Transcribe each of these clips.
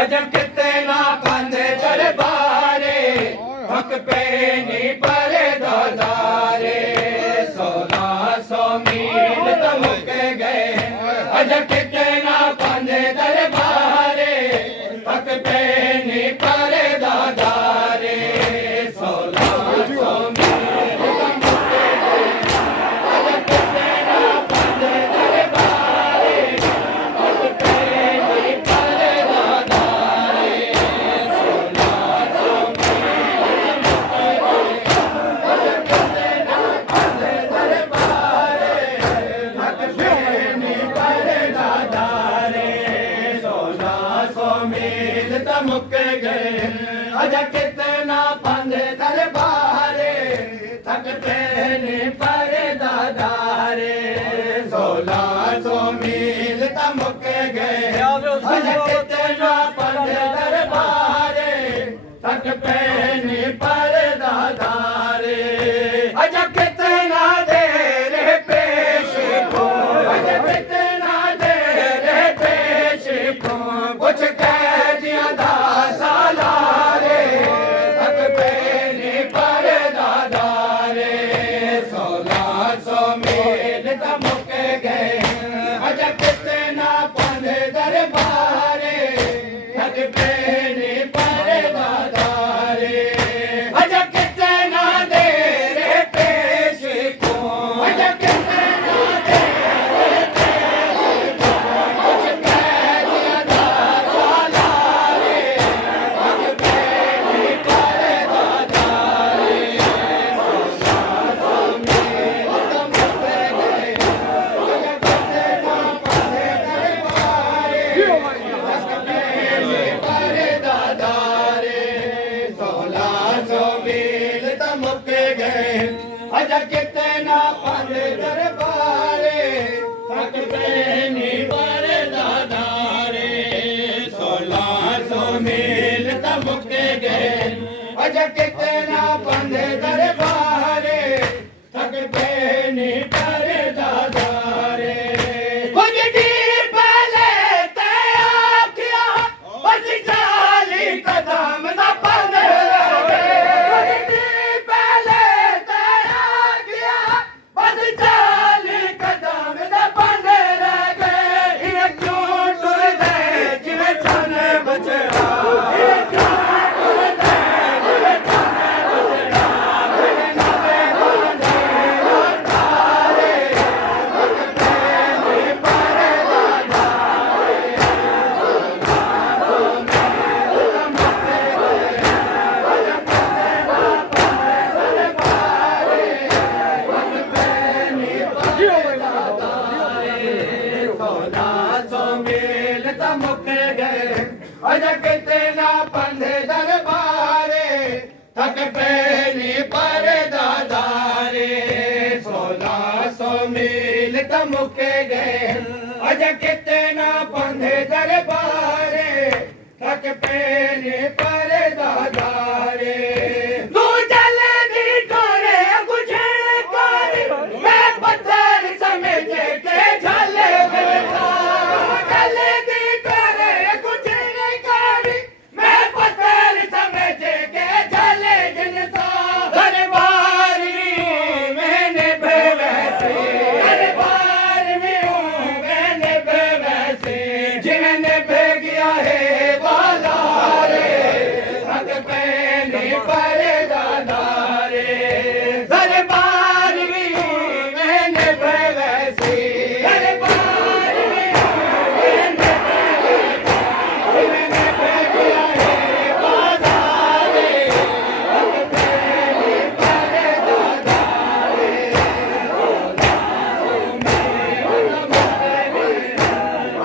अजब कितना पंध दरबारे थक पे नी पर दादारे 1600 मील तो मुक गए अजब कितना पंध दरबारे थक पे नी पर दादारे 1600 मील तो मुक गए अजब कितना पंध दरबारे थक पे नी पर दादारे 1600 मुक गए अजा कितना पंध दरबारे थक पैने पर दादारे 1600 मील त मुक गए अजा कितना पंध दरबारे थक पैने पर दादारे अजा कितना देर पेश को अजा कितना देर पेश को कुछ कह दिया दा सालारे थक पैने पर दादारे 1600 मील त मुक गए अजा कितना पंध दरबारे थक पैने पर दादारे अजा कितना देर पेश को अजा कितना देर पेश को कुछ कह दिया दा सालारे थक पैने पर दादारे 1600 मील त मुक गए अजा कितना पंध दरबारे थक पैने पर दादारे 1600 मील त मुक गए अजा कितना पंध दरबारे थक पैने पर दादारे 1600 मील त मुक गए अजा कितना पंध दरबारे थक पैने पर दादारे कुछ देर पहले तय किया बस 40 कदम न पंध रहे कुछ देर पहले तय किया बस 40 कदम न पंध रह गए ये क्यों टुर गए जिਵੇਂ छन बचड़ा ये क्यों टुर गए जिਵੇਂ छन बचड़ा मेरे नवे गाने तारे थक पैने पर दादारे 1600 मील त मुक गए अजा कितना पंध दरबारे थक पैने पर दादारे 1600 मील त मुक गए अजा कितना पंध दरबारे थक पैने पर दादारे 1600 मील त मुक गए अजा कितना पंध दरबारे थक पैने पर दादारे तू जल्दी टोरे गुजर कर मैं पत्थर समझ के झले बिरसा जल्दी टोरे गुजर कर मैं पत्थर समझ के झले जिनसा दरबार में मैंने बेवैसे दरबार में हूँ मैंने बेवैसे जिन्हें बे गया है बाजारे थक पैने पर दादारे दरबार में हूँ मैंने बेवैसे दरबार में हूँ मैंने बेवैसे जिन्हें बे गया है बाजारे थक पैने पर दादारे 1600 मील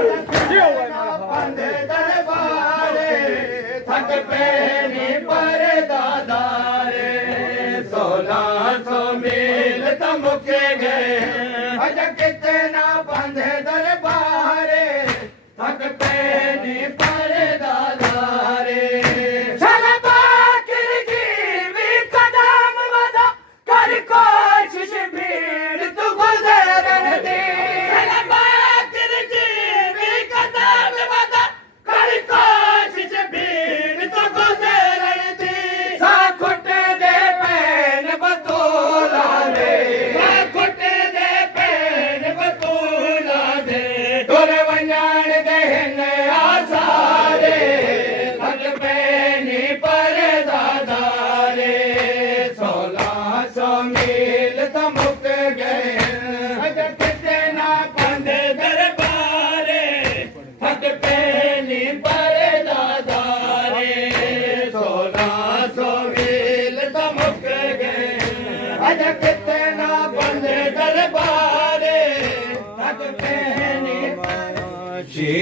त मुक गए पंध दरबारे थक पैने पर दादारे 1600 मील त मुक गए अजा कितना पंध दरबारे थक पैने पर दादारे बाकिर जीवी कदम वधा कर कोशिश भीड़ तू गुजरन दे बाकिर जीवी कदम वधा कर कोशिश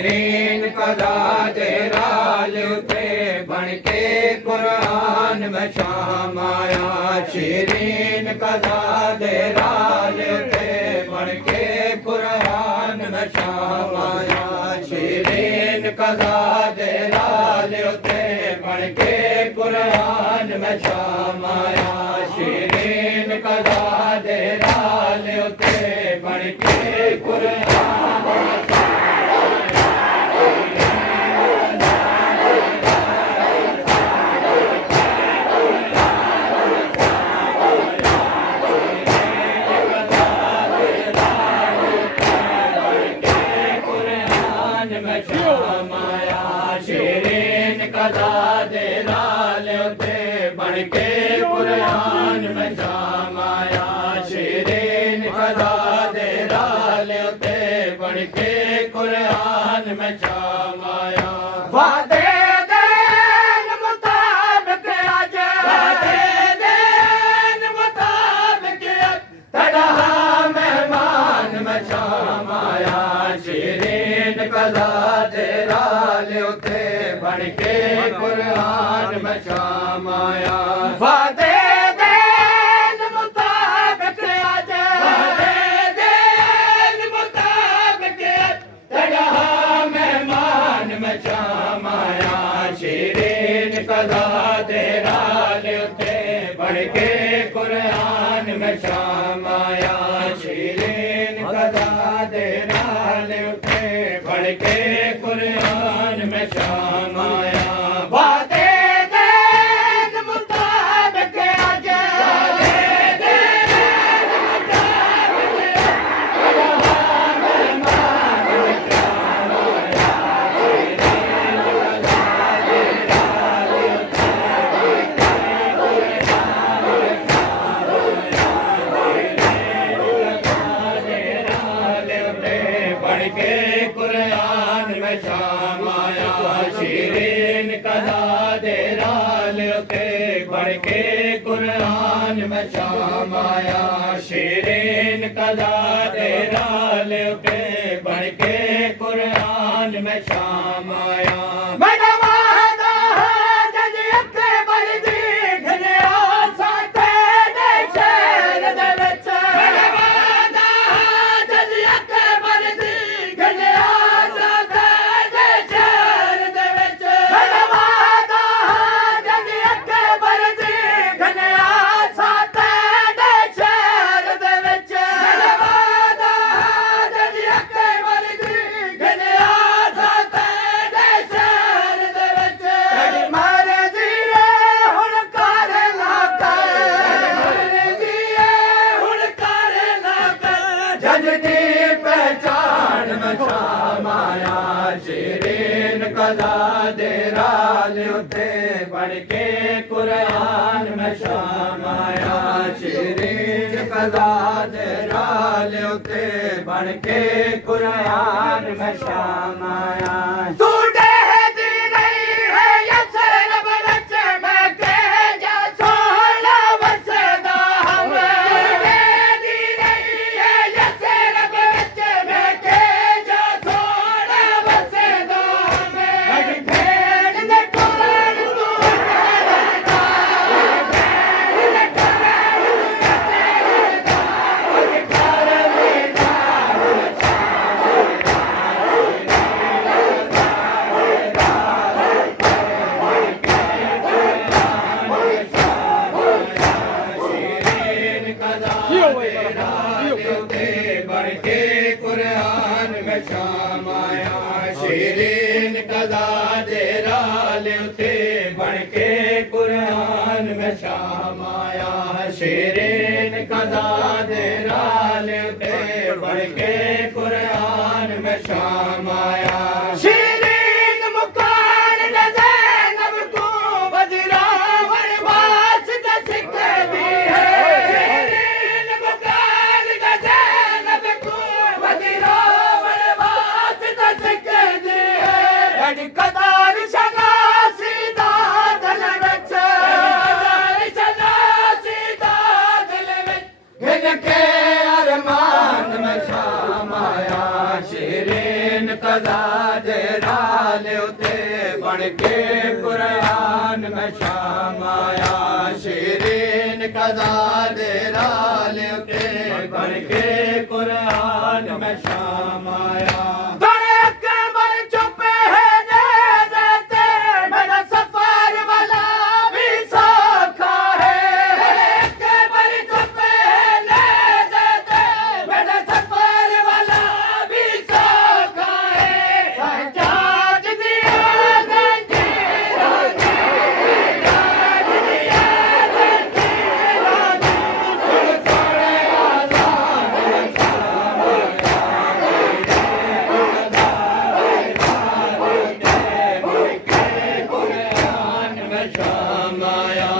शीरीन कज़ा दे राल उते बन के कुरान में शाम आया शीरीन कज़ा दे राल उते बन के कुरान में शाम आया शीरीन कज़ा दे राल उते बन के कुरान में शाम आया शीरीन कज़ा दे राल उते बन के कुरान में शाम आया शीरीन कज़ा दे राल उते बन के कुरान में शाम आया शीरीन कज़ा दे राल उते बन के कुरान में शाम आया वादे देन मुताबिक आज वादे देन मुताबिक तेरा मेहमान में शाम आया शीरीन कज़ा दे राल उते बन के कुरान में शाम आया वादे देन मुताबिक आज वादे देन मुताबिक तेरा मेहमान में शाम आया शीरीन कज़ा दे राल उते बन के कुरान में शाम आया शीरीन कज़ा दे राल उते बन के कुरान में शाम आया वादे देन मुताबिक आज वादे देन मुताबिक तेरा मेहमान में शाम आया शीरीन कज़ा दे राल उते बन के कुरान में शाम आया शीरीन कज़ा दे राल उते बन के कुरान में शाम आया शीरीन कज़ा दे राल उते बन के कुरान में शाम आया शीरीन कज़ा दे राल उते बन के कुरान में शाम आया मेरा वादा है जज अकबर दी घनिया साथे दे शहर दे विच मेरा वादा है जज अकबर दी घनिया साथे दे शहर दे विच मेरा वादा है जज अकबर दी घनिया साथे दे शहर दे विच मेरा वादा है जज अकबर दी घनिया साथे दे शहर दे विच तेरी मर्ज़ी है हुण कर ना कर मर्ज़ी है हुण कर ना कर जज दी पहचान में शाम आया शीरीन कज़ा दे राल उते बन के कुरान में शाम आया शीरीन कज़ा दे राल उते बन के कुरान में शाम आया तू डहदी नहीं है यसर बरच में के जा सोहना वसदा हम डहदी नहीं है यसर बरच में के जा सोहना वसदा हम भेड़ ने कुरान तू करदा भेड़ ने कुरान तू करदा शीरीन कज़ा दे राल उते बन के कुरान में शाम आया शीरीन कज़ा दे राल उते बन के कुरान में शाम आया शीरीन कज़ा दे राल उते बन के कुरान में शाम आया शीरीन मुकान न ज़ैनब को बदरावण वास्ता सिखदी है शीरीन मुकान न ज़ैनब को बदरावण वास्ता सिखदी है बड़ी कदार शनासी दा दिल विच कदार शनासी दा दिल विच घिन के अरमान में शाम आया शीरीन कज़ा दे बन के कुरान में शाम आया शीरीन कदा दे राले उते बन के कुरान में शाम आया शाम आया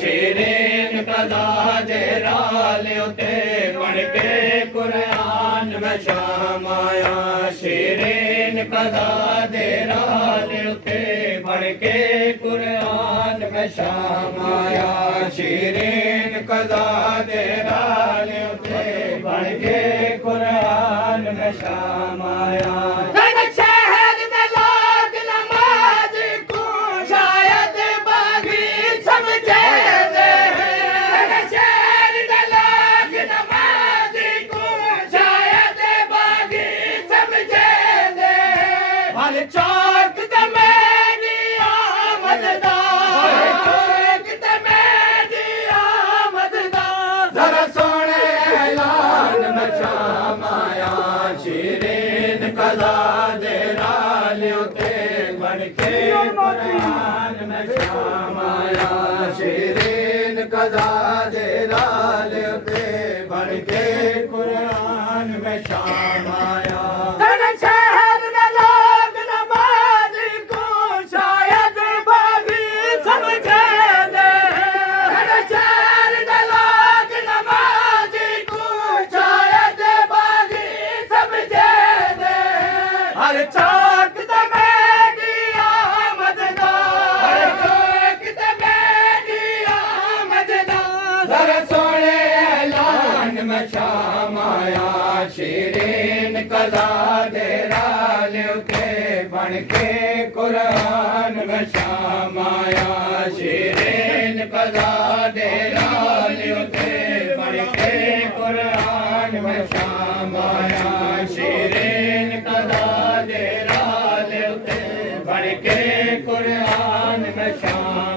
शीरीन कदा दे राले उते बन के कुरान में शाम आया शीरीन कदा दे राले उते बन के कुरान में शाम आया कदा दे राले उते बन के कुरान में शाम आया शीरीन कदा दे राले उते बन के कुरान में शाम आया शाम आया शीरीन कदा दे राले उते बन के कुरान में शाम आया शीरीन कदा दे राले उते बन के कुरान में शाम आया शीरीन कदा दे राले उते बन के कुरान में शाम